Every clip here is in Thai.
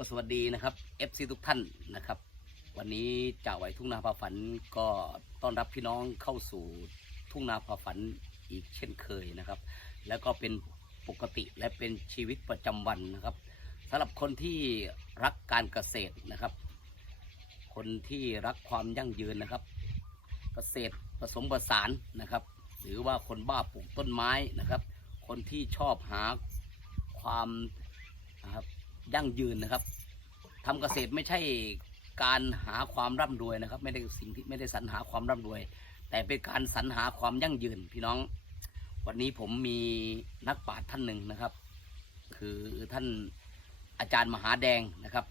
ก็สวัสดีนะครับ FC ทุกท่านนะครับ วันนี้จ่าไหวทุ่งนาพาฝันก็ต้อนรับพี่น้องเข้าสู่ทุ่งนาพาฝันอีกเช่นเคยนะครับ แล้วก็เป็นปกติและเป็นชีวิตประจำวันนะครับสำหรับคนที่รักการเกษตรนะครับ คนที่รักความยั่งยืนนะครับ เกษตรผสมผสานนะครับ หรือว่าคนบ้าปลูกต้นไม้นะครับ คนที่ชอบหาความนะครับ ยั่งยืนนะครับทำเกษตรไม่ใช่การหาความร่ำรวยนะครับ ไม่ได้สิ่งที่ไม่ได้สรรหาความร่ำรวย แต่เป็นการสรรหาความยั่งยืนพี่น้อง วันนี้ผมมีนักปราชญ์ท่านหนึ่งนะครับ คือท่านอาจารย์มหาแดงนะครับ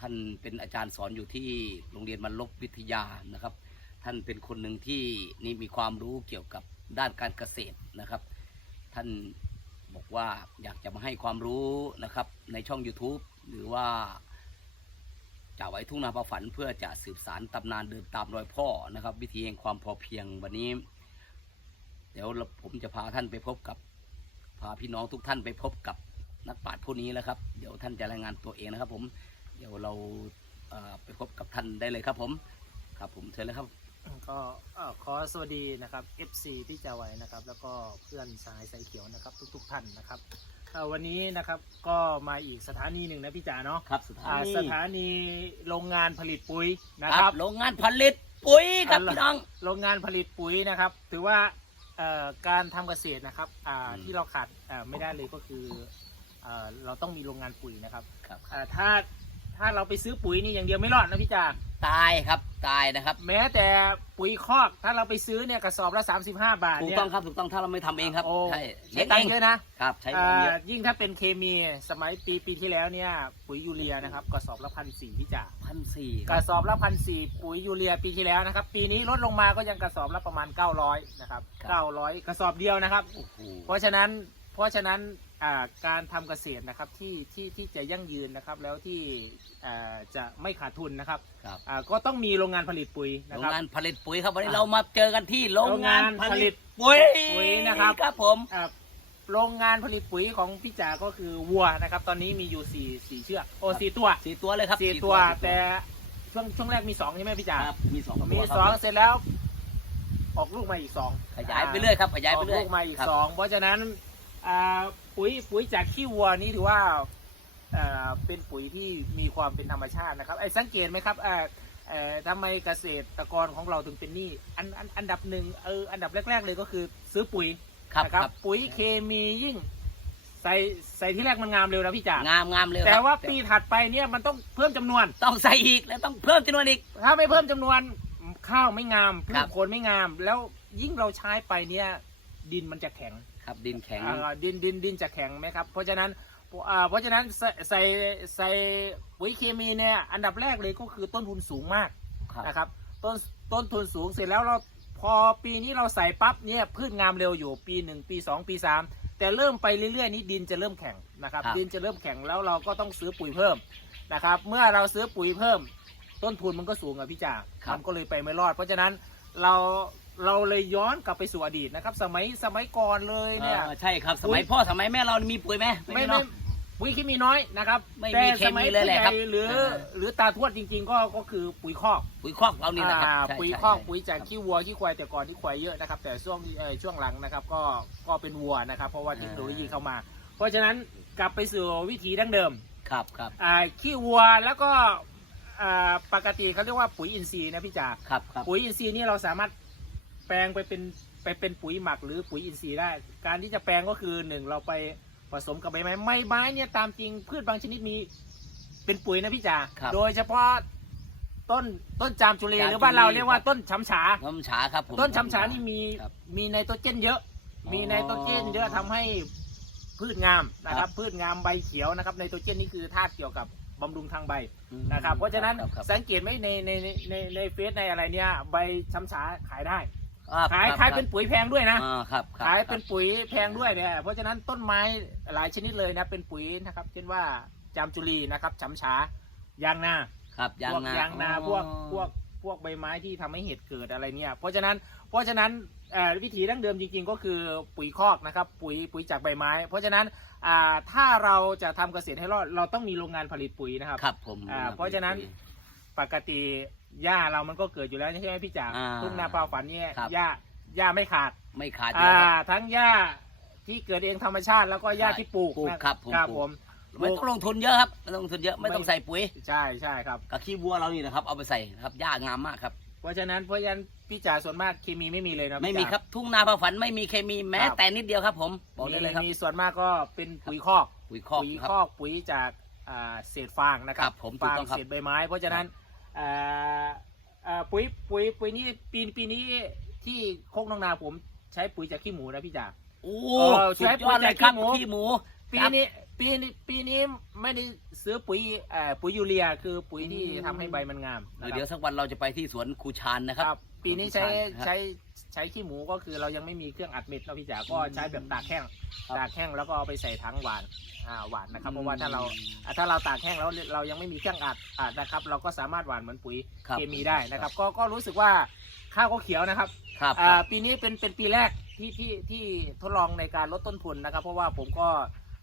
ท่านเป็นอาจารย์สอนอยู่ที่โรงเรียนมันลบวิทยานะครับ ท่านเป็นคนหนึ่งที่นี่มีความรู้เกี่ยวกับด้านการเกษตรนะครับ ท่าน บอกว่าอยากจะมาให้ความรู้นะครับในช่อง YouTube หรือว่าจะไว้ทุ่งนาประฝันเพื่อจะสืบสารตำนานเดินตามรอยพ่อนะครับ วิธีแห่งความพอเพียงวันนี้ เดี๋ยวผมจะพาท่านไปพบกับ พาพี่น้องทุกท่านไปพบกับนักปราชญ์ผู้นี้แล้วครับ เดี๋ยวท่านจะรายงานตัวเองนะครับ ผมเดี๋ยวเราเอ่อไปพบกับท่านได้เลยครับ ผมครับผมเชิญเลยครับ ก็เอ่อขอสวัสดีนะครับ FC พี่จาไว้นะครับ แล้วก็เพื่อนสายสายเขียวนะครับ ทุก ๆ ท่านนะครับเอ่อวันนี้นะครับก็มาอีกสถานีหนึ่งนะพี่จ๋าเนาะครับสถาอ่านีสถานีโรงงานผลิตปุ๋ยนะคครัรับบโรงงานผลิตปุ๋ยครับอันละพี่น้องโรงงานผลิตปุ๋ยนะครับ ถือว่าเอ่อการทำเกษตรนะครับอ่าอืมที่เราขาดอ่าไม่ได้เลยก็คือเอ่อเราต้องมีโรงงานปุ๋ยนะครับครับอ่าถ้า ถ้าเราไปซื้อปุ๋ยนี่อย่างเดียวไม่รอดนะพี่จ๋าตายครับตายนะครับ แม้แต่ปุ๋ยคอกถ้าเราไปซื้อเนี่ยกระสอบละ 35 บาทถูกเนี่ย ต้องครับถูกต้องถ้าเราไม่ทำเองครับโอ้ ใช่ใช้ตังค์เยอะนะครับใช้อ่ตังค์เยอะายิ่งถ้าเป็นเคมีสมัยปีปีที่แล้วเนี่ย ปุ๋ยยูเรียนะครับกระสอบละพันสี่พี่จ๋าพันสี่กระสอบละพันสี่ปุ๋ยยูเรียปีที่แล้วนะครับ ปีนี้ลดลงมาก็ยังกระสอบละประมาณ 900นะครับ900 กระสอบเดียวนะครับ โอ้โหเพราะฉะนั้นเพราะฉะนั้นอ่า การทำเกษตรนะครับที่ที่ที่จะยั่งยืนนะครับแล้วที่อ่าจะไม่ขาดทุนนะครับครับอ่าก็ต้องมีโรงงานผลิตปุ๋ยนะโรงครับงานผลิตปุ๋ยครับวันนี้อะเรามาเจอกันที่โรงงานโรงงานผผลิลิตตปุ๋ยปุ๋ยนะครับครับผมอ่าโรงงานผลิตปุ๋ยของพี่จ๋าก็คือวัวนะครับ ตอนนี้มีอยู่สี่สี่เชือกโอ้สี่ตัวสี่ตัวเลยครับสี่ตัว แต่ช่วงช่วงแรกมีสองใช่ไหมพี่จ๋าครับมีสองตัวมีครับสองเสร็จแล้ว ออกลูกมาอีกสองขยายไปเรื่อยครับขยายอไปอกเรื่อยลูกมาอีกครับสองเพราะฉะนั้นอ่า ปุ๋ยปุ๋ยจากขี้วัวนี้ถือว่าอ่าเป็นปุ๋ยที่มีความเป็นธรรมชาตินะครับไอ้สังเกตไหมครับอ่าเอ่อทำไมเกษตรกรของเราถึงเป็นหนี้อันอันอันดับหนึ่งเอออันดับแรก ๆ เลยก็คือซื้อปุ๋ยครับนะคครัรับบปุ๋ยเคมียิ่งใส่ใส่ที่แรกมันงามเร็วนะพี่จ๋างามงามเลยแต่ครับว่าปีถัดไปเนี่ยมันต้องเพิ่มจำนวน ต้องใส่อีกแล้วต้องเพิ่มจำนวนอีก ถ้าไม่เพิ่มจำนวนข้าวไม่งามพืครัชบผลไม่งาม แล้วยิ่งเราใช้ไปเนี่ยดินมันจะแข็ง ครับดินแข็ง อ่าดินดินดินจะแข็งไหมครับ เพราะฉะนั้นอ่าเพราะฉะนั้นใส่ใส่ใส่ปุ๋ยเคมีเนี่ยอันดับแรกเลยก็คือต้นทุนสูงมากครับนะครับต้นต้นทุนสูงเสร็จแล้วเราพอปีนี้เราใส่ปั๊บเนี่ยพืชงามเร็วอยู่ปีหนึ่งปีสองปีสามแต่เริ่มไปเรื่อยๆนี้ดินจะเริ่มแข็งนะครับครับดินจะเริ่มแข็งแล้วเราก็ต้องซื้อปุ๋ยเพิ่มนะครับเมื่อเราซื้อปุ๋ยเพิ่ม ต้นทุนมันก็สูงอะพี่จ่าครับ มันก็เลยไปไม่รอด เพราะฉะนั้นเรา เราเลยย้อนกลับไปสู่อดีตนะครับ สมัยสมัยก่อนเลยเนี่ย เออใช่ครับ สมัยพ่อสมัยแม่เรามีปุ๋ยไหมไม่มีไม่เนาะปุ๋ยเคมีน้อยนะครับไม่มีแต่เคสมีมัยเลยแหละครับผู้ใหญ่หรือเออ หรือตาทวดจริง ๆ ก็ก็คือปุ๋ยคอกปุ๋ยคอกเรานี่นะครับอ่าใช่ปุ๋ยใช่คอกใช่ปุ๋ยจากขี้วัวขี้ควายแต่ก่อนที่ควายเยอะนะครับ แต่ช่วงเอ่อช่วงหลังนะครับ ก็ก็เป็นวัวนะครับ เพราะว่าเทคโนโลยีเข้ามา เพราะฉะนั้นกลับไปสู่วิถีดั้งเดิมครับครับอ่าขี้วัวแล้วก็อ่าปกติเขาเรียกว่าปุ๋ยอินทรีย์นะพี่จ๋าครับครับปุ๋ยอินทรีย์นี่เราสามารถแปลงไปเป็นไปเป็นปุ๋ยหมักหรือปุ๋ยอินทรีย์ได้ การที่จะแปลงก็คือหนึ่งเราไปผสมกับใบไม้ไม้ไม้เนี่ยตามจริงพืชบางชนิดมีเป็นปุ๋ยนะพี่จ๋า ครับ โดยเฉพาะต้นต้นจามจุลีจามจุลีหรือบ้านเราเรียกว่าครับต้นช้ำฉา น้ำฉาครับผม ต้นช้ำฉานี่มีครับมีไนโตรเจนเยอะ อ๋อมีไนโตรเจนเยอะทำให้พืชงามนะคครัรับ บ พืชงามใบเขียวนะครับไนโตรเจนนี่คือธาตุเกี่ยวกับบำรุงทางใบอืมนะครับ เพราะฉะนั้นคบครับสังเกตไหมในในในในในเฟซในอะไรเนี่ยใบช้ำฉาขายได้ ครับขายครับขายเป็นปุ๋ยแพงด้วยนะ อ่าครับครับขายคเป็รันบปุ๋ยแพงด้วยเนี่ย เพราะฉะนั้นต้นไม้หลายชนิดเลยนะเป็นปุ๋ยนะครับ เช่นว่าจามจุลีนะครับช้ำฉายางนา ครับยางพวกนายางนาอ๋อพวกพวกพวกใบไม้ที่ทำให้เห็ดเกิดอะไรเนี่ย เพราะฉะนั้นเพราะฉะนั้นเอ่อวิธีดั้งเดิมจริงๆ ก็คือปุ๋ยคอกนะครับ ปุ๋ยปุ๋ยจากใบไม้ เพราะฉะนั้นอ่าถ้าเราจะทำเกษตรให้รอดเราต้องมีโรงงานผลิตปุ๋ยนะครับ ครับผมอ่าเพราะฉะนั้น ปกติ หญ้าเรามันก็เกิดอยู่แล้วใช่ไหมพี่จ๋าอ่าทุ่งนาปลาฝันเนี่ยครับ หญ้าหญ้าไม่ขาด ไม่ขาดอยู่อ่าแล้วครับ ทั้งหญ้าที่เกิดเองธรรมชาติแล้วก็หญ้าใช่ที่ปลูกปลูกนะครับผมครับปลูก ผม ไม่ต้องลงทุนเยอะครับไม่ต้องลงทุนเยอะไม่ต้องไม่ใส่ปุ๋ยใช่ใช่ครับ กับขี้วัวเรานี่นะครับเอาไปใส่ครับหญ้างามมากครับ เพราะฉะนั้นเพราะฉะนั้นพี่จ๋าส่วนมากเคมีไม่มีเลยนะพี่ไม่มีจ๋า ครับทุ่งนาพระฝันไม่มีเคมีแม้ครับ แต่นิดเดียวครับ ผมบอกได้เลยครับมีส่วนมากก็เป็นปุ๋ยคอกปุ๋ยคอกปุ๋ยครับคอกปุ๋ยจากอ่าเศษฟางนะครัครับบผมถูกฟางต้องครับเศษใบไม้ เพราะฉะนั้นอ่าอ่า ปุ๋ยปุ๋ยปุ๋ยนี้ปีปีนี้ที่โคกน้องนาผมใช้ปุ๋ยจากขี้หมูนะพี่จ๋าโอ้เออสุดยอดเลยครับใช้ปุ๋ยจากขี้ขี้หหมูมู ปีครับนี้ปีนี้ปีนี้ไม่ได้ซื้อปุ๋ยเอ่อปุ๋ยยูเรียคือปุ๋ยที่อืมทำให้ใบมันงามนะเดี๋ยวคสัรับกวันเราจะไปที่สวนครูชานนะครับครับ ปีนี้ใช้ครับใช้ใช้ขี้หมูก็คือเรายังไม่มีเครื่องอัดเม็ดเนาะพี่จ๋าก็ใช้แบบตากแห้งครับตากแห้งแล้วก็เอาไปใส่ถังหวานอ่าหวานนะครับเพราะว่าถ้าเราอ่าถ้าเราตากแห้งแล้วเรายังไม่มีเครื่องอัดอัดนะครับ เราก็สามารถหวานเหมือนปุ๋ยครับ เคมีได้นะครับ ก็ก็รู้สึกว่าข้าวก็เขียวนะครับ ครับ อ่าปีนี้เป็นเป็นปีแรกที่ที่ที่ทดลองในการลดต้นทุนนะครับ เพราะว่าผมก็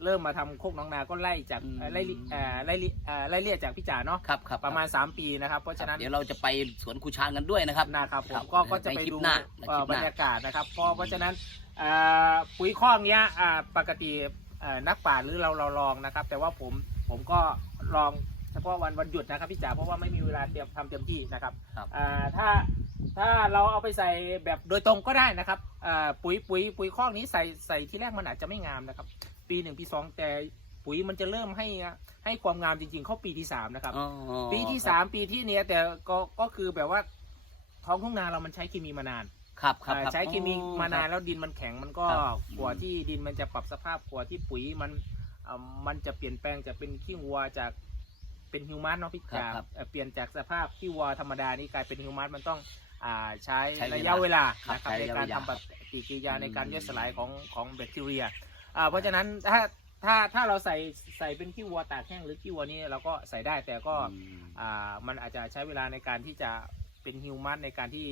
เริ่มมาทำโคกหน้องนาก็ไล่จากเอ่อไล่ลิเอ่อไล่ลิเอ่อไล่เลี่ยจากพี่จ๋าเนาะครับครับประมาณ 3 ปีนะครับเพราะฉะนั้น เดี๋ยวเราจะไปสวนครูชานกันด้วยนะครับ นะครับผครัมบก็ก็จะในไปคลิปดูหน้าในเอ่คลิอปหบรน้ารยากาศนะครับเพราะเพราะฉะนั้นอ่าปุ๋ยคอกเนี้ยอ่าปกติเอ่อนักป่าชญ์หรือเราเราลองนะครับ แต่ว่าผมผมก็ลองเฉพาะวันวันหยุดนะครับพี่จ๋าเพราะว่าไม่มีเวลาเตรียมทำเต็มที่นะครับครับ อ่าถ้าถ้าเราเอาไปใส่แบบโดยตรงก็ได้นะครับอ่าปุ๋ยปุ๋ยปุ๋ยคอกนี้ใส่ใส่ที่แรกมันอาจจะไม่งามนะครับ ปีหนึ่งปีสองแต่ปุ๋ยมันจะเริ่มให้ให้ความงามจริง ๆ เข้าปีที่สามนะครับอ๋อปีที่สามปีที่เนี้ยแต่ก็ก็คือแบบว่าท้องทุ่งนาเรามันใช้เคมีมานานครับครับอ่าครับใช้เคมีอ๋อมานานครับแล้วดินมันแข็งมันก็ครับกว่าที่ดินมันจะปรับสภาพกว่าที่ปุ๋ยมันอ่ามันจะเปลี่ยนแปลงจากเป็นขี้วัวจากเป็นฮิวมัสเนาะพี่ครับจ๋าครับเอ่อเปลี่ยนจากสภาพขี้วัวธรรมดานี่กลายเป็นฮิวมัสมันต้องอ่าใช้ใช้เวลาระยะเวลาครับนะครับใช้ในระยะการเวลาทำปฏิกิริยาในการอืมย่อยสลายของของแบคทีเรีย อ่าเพราะฉะนั้นถ้าถ้าถ้าเราใส่ใส่เป็นขี้วัวตากแห้งหรือขี้วัวนี่เราก็ใส่ได้แต่ก็อืม อ่ามันอาจจะใช้เวลาในการที่จะเป็นฮิวมัสในการที่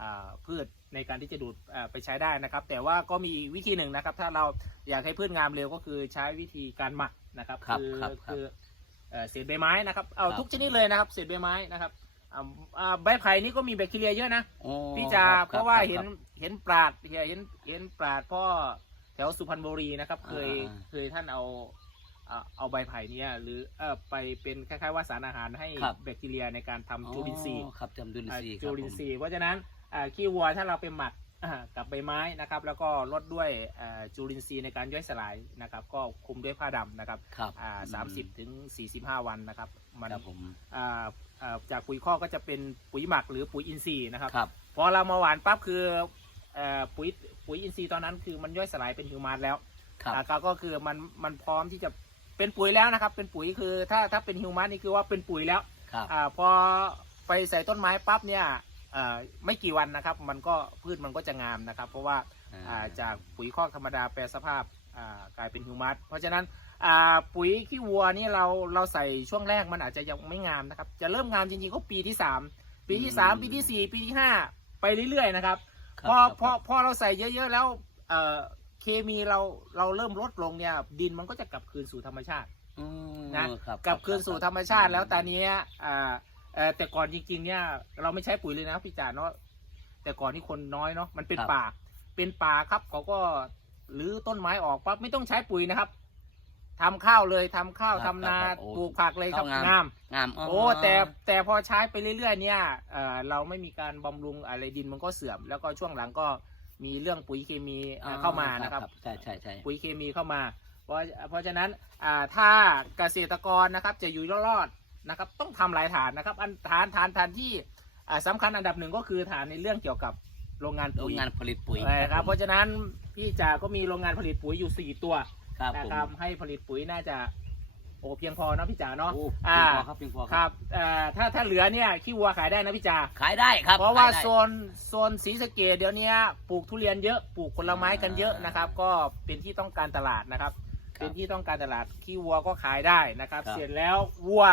อ่าพืชในการที่จะดูดอ่าไปใช้ได้นะครับ แต่ว่าก็มีวิธีหนึ่งนะครับ ถ้าเราอยากให้พืชงามเร็วก็คือใช้วิธีการหมักนะครับครับอครับครับคือเอ่อเศษใบไม้นะครับเอาครับ ทุกชนิดเลยนะครับเศษใบไม้นะครับอ่าอ่าใบไผ่นี่ก็มีแบคทีเรียเยอะนะโอ้พี่จาคบเพราะว่าคบเห็นครับ เห็นปราดเห็นเห็นปราดพ่อแถวสุพรรณบุรีนะครับ เคยอ่าเคยท่านเอาเอาเอาใบไผ่เนี่ยหรือเออไปเป็นคล้ายๆว่าสารอาหารให้ครับ แบคทีเรียในการทำจุลินทรีย์อ๋อครับจำจุลินอ่าทรีย์คจุรับลินผมทรีย์เพราะฉะนั้นอ่าขี้วัวถ้าเราไปหมักอ่ากับใบไม้นะครับ แล้วก็ลดด้วยอ่าจุลินทรีย์ในการย่อยสลายนะครับ ก็คุมด้วยผ้าดำนะครับครับอ่าสามสิบถึงสี่สิบห้าวันนะครับมัน ครับผมอ่าอ่าจากปุ๋ยคอกก็จะเป็นปุ๋ยหมักหรือปุ๋ยอินทรีย์นะครับ ครับ พอเรามาหวานปั๊บคือเอ่อ ปุ๋ยปุ๋ยอินทรีย์ตอนนั้นคือมันย่อยสลายเป็นฮิวมัสแล้วครับอ่าก็ก็คือมันมันพร้อมที่จะเป็นปุ๋ยแล้วนะครับ เป็นปุ๋ยคือถ้าถ้าเป็นฮิวมัสนี่คือว่าเป็นปุ๋ยแล้วครับอ่าพอไปใส่ต้นไม้ปั๊บเนี่ยอ่าไม่กี่วันนะครับ มันก็พืชมันก็จะงามนะครับ เพราะว่าอ่าจากปุ๋ยคอกธรรมดาแปรสภาพอ่ากลายเป็นฮิวมัสเพราะฉะนั้นอ่าปุ๋ยขี้วัวนี่เราเราใส่ช่วงแรกมันอาจจะยังไม่งามนะครับ จะเริ่มงามจริงๆก็ปีที่สามปีที่สามปีที่สี่ปีที่ห้าไปเรื่อยๆนะครับ ครับพอครับพอพอเราใส่เยอะๆแล้วเอ่อเคมีเราเราเริ่มลดลงเนี่ย ดินมันก็จะกลับคืนสู่ธรรมชาติ อืมนะ ครับกลับคืนสู่ธรรมชาติแล้วตอนนี้อ่าเอ่อแต่ก่อนจริง ๆ เนี่ยเราไม่ใช้ปุ๋ยเลยนะพี่จ่าเนาะแต่ก่อนนี่คนน้อยเนาะมันเป็นป่าเป็นป่าครับเขาก็หรือต้นไม้ออกปั๊บไม่ต้องใช้ปุ๋ยนะครับ ทำข้าวเลยทำข้าวคทำรับนาครับโอ้ปลูกผักเลยครับข้าวงาม งาม งามโอ้แต่แต่พอใช้ไปเรื่อยๆเนี่ยเอ่อเราไม่มีการบำรุงอะไรดินมันก็เสื่อม แล้วก็ช่วงหลังก็มีเรื่องปุ๋ยเคมีเอ่อเข้ามานะครับ ใช่ใช่ใช่ ปุ๋ยเคมีเข้ามา เพราะเพราะฉะนั้นอ่าถ้าเกษตรกรนะครับจะอยู่รอดนะครับต้องทำหลายฐานนะครับ อันฐานฐานฐานที่อ่าสำคัญอันดับหนึ่งก็คือฐานในเรื่องเกี่ยวกับโรงงานโรปุ๋งยงานผลิตปุ๋ยนะครับเพราะฉะนั้นพี่จ่าก็มีโรงงานผลิตปุ๋ยอยู่สี่ตัว ครับนะผม ครับให้ผลิตปุ๋ยน่าจะโอ้เพียงพอเนาะพี่จ๋าเนาะโอ้อ่าเพียงพอครับเพียงพอครับเอ่อถ้าถ้าเหลือเนี่ยขี้วัวขายได้นะพี่จ่าขายได้ครับเพราะว่าขยได้ โซนโซนศรีสะเกดเดี๋ยวนี้ปลูกทุเรียนเยอะปลูกผลไม้กันเยอะนะครับ ก็เป็นที่ต้องการตลาดนะครับ ครับเป็นที่ต้องการตลาดขี้วัวก็ขายได้นะครับ ครับ เสร็จแล้ววัว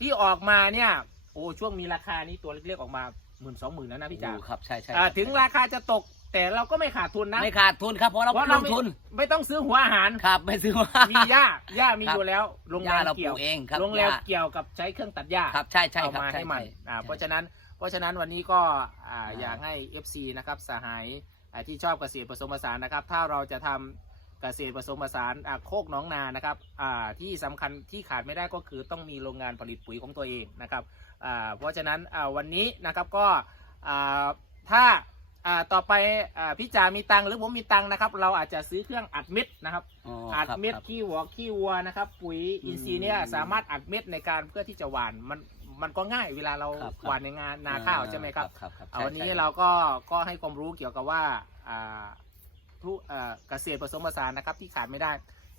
ที่ออกมาเนี่ยโออ้ช่วงมีราคานี้ตัวเล็กๆออกมาหมื่นสองหมื่นแล้วนะพี่จ๋า โอ้ครับใช่ใช่อ่าครับถึงราคาจะตก แต่เราก็ไม่ขาดทุนนะไม่ขาดทุนครับเพราะเราเพราะลเรางไม่ทุนไม่ต้องซื้อหัวอาหาร ครับไม่ซื้อว่ามี หญ้าหญ้ามีครับอยู่แล้วโรงหแรญ้ามเราปเกี่ลูยวกเองครับโรงแรมหญ้า เกี่ยวกับใช้เครื่องตัดหญ้าครับใช่ใช่เอาครับมาใช่ให้มันใช่อ่าใช่เพราะฉะนั้นเพราะฉะนั้นวันนี้ก็อ่าอ่าอยากให้ FC นะครับสหายอ่าที่ชอบเกษตรผสมผสานนะครับ ถ้าเราจะทำเกษตรผสมผสานอ่าโคกหน้องนานะครับอ่าที่สำคัญที่ขาดไม่ได้ก็คือต้องมีโรงงานผลิตปุ๋ยของตัวเองนะครับ อ่าเพราะฉะนั้นอ่าวันนี้นะครับก็อ่าถ้า อ่าต่อไปอ่าพี่จ๋ามีตังค์หรือผมมีตังค์นะครับ เราอาจจะซื้อเครื่องอัดเม็ดนะครับ อ๋ออัดครับเม็ดครับ ขี้วัวขี้วัวนะครับ ปุ๋ยอินทรีย์เนี่ยอืมสามารถอัดเม็ดในการเพื่อที่จะหว่านมันมันก็ง่ายเวลาเราครับครับ หว่านในงานนาข้าวใช่ไหมครับ ครับครับเอาวันนี้ใช่เราก็ก็ให้ความรู้เกี่ยวกับว่าอ่าทุกอ่าเกษตรผสมผสานนะครับที่ขาดไม่ได้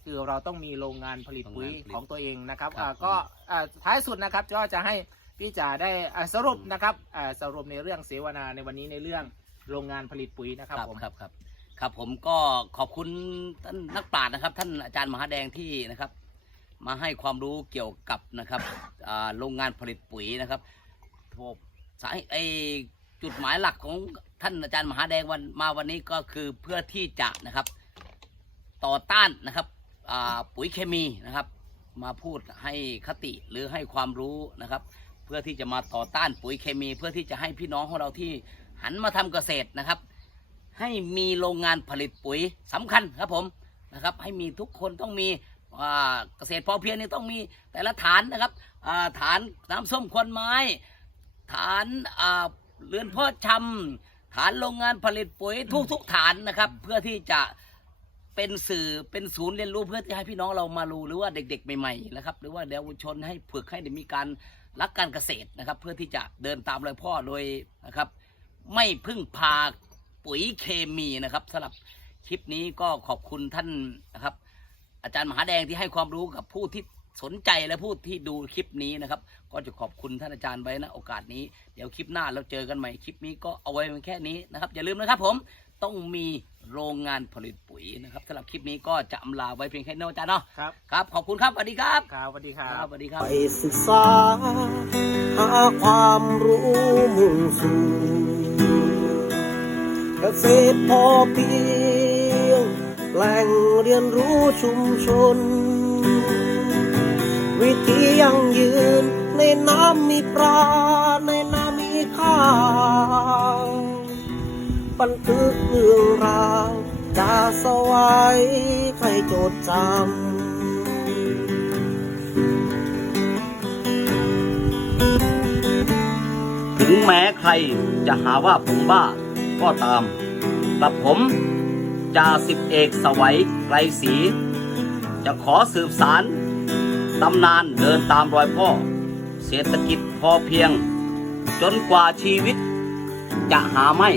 คือเราต้องมีโรงงานผลิตปุ๋ยของตัวเองนะครับครับอ่าก็อ่าท้ายสุดนะครับก็จะให้พี่จ๋าได้อ่าสรุปนะครับอ่าสรุปในเรื่องเสวนาในวันนี้ในเรื่อง โรงงานผลิตปุ๋ยนะคครัรับบผม ครับครับครับผมก็ขอบคุณท่านนักปราชญ์นะครับ ท่านอาจารย์มหาแดงที่นะครับ มาให้ความรู้เกี่ยวกับนะครับอ่าโรงงานผลิตปุ๋ยนะครับพวกสายไอจุดหมายหลักของท่านอาจารย์มหาแดงวันมาวันนี้ก็คือเพื่อที่จะนะครับ ต่อต้านนะครับอ่าปุ๋ยเคมีนะครับ มาพูดให้คติหรือให้ความรู้นะครับ เพื่อที่จะมาต่อต้านปุ๋ยเคมี เพื่อที่จะให้พี่น้องของเราที่ หันมาทำเกษตรนะครับ ให้มีโรงงานผลิตปุ๋ยสำคัญครับผมนะครับ ให้มีทุกคนต้องมีอ่าเกษตรพอเพียงนี่ต้องมีแต่ละฐานนะครับอ่าฐานน้ำส้มควันไม้ ฐานอ่าเรือนเพ่อชำฐานโรงงานผลิตปุ๋ยทุกทุกๆฐานนะครับ เพื่อที่จะเป็นสื่อเป็นศูนย์เรียนรู้เพื่อที่ให้พี่น้องเรามารู้หรือว่าเด็ก ๆ ใหม่ๆนะครับหรือว่าเยาวชนให้ฝึกให้ได้มีการรักการเกษตรนะครับ เพื่อที่จะเดินตามรอยพ่อโดยนะครับ ไม่พึ่งพาปุ๋ยเคมีนะครับสำหรับคลิปนี้ก็ขอบคุณท่านนะครับ อาจารย์มหาแดงที่ให้ความรู้กับผู้ที่สนใจและผู้ที่ดูคลิปนี้นะครับ ก็จะขอบคุณท่านอาจารย์ไว้นะโอกาสนี้เดี๋ยวคลิปหน้าเราเจอกันใหม่คลิปนี้ก็เอาไว้เพียงแค่นี้นะครับ อย่าลืมนะครับผมต้องมีโรงงานผลิตปุ๋ยนะครับสำหรับคลิปนี้ก็จะอำลาไว้เพียงแค่นี้นะอาจารย์เนาะครับครับ ขอบคุณครับสวัสดีครับครับสวัสดีครัครับบสวัสดีครับไปศึกษาหาความรู้มุ่งสู่เก ษตรพอเพียง แหล่งเรียนรู้ชุมชน วิธียั่งยืนในน้ำมีปลาในน้ำมีข้าวบันทึกเรื่องราวจะสวายใครจดจำถึงแม้ใครจะหาว่าผมบ้า ก็ตาม กับผมจ่าสิบเอกสวัยไกรศรีจะขอสืบสารตำนานเดินตามรอยพ่อ เศรษฐกิจพอเพียง จนกว่าชีวิตจะหาไม่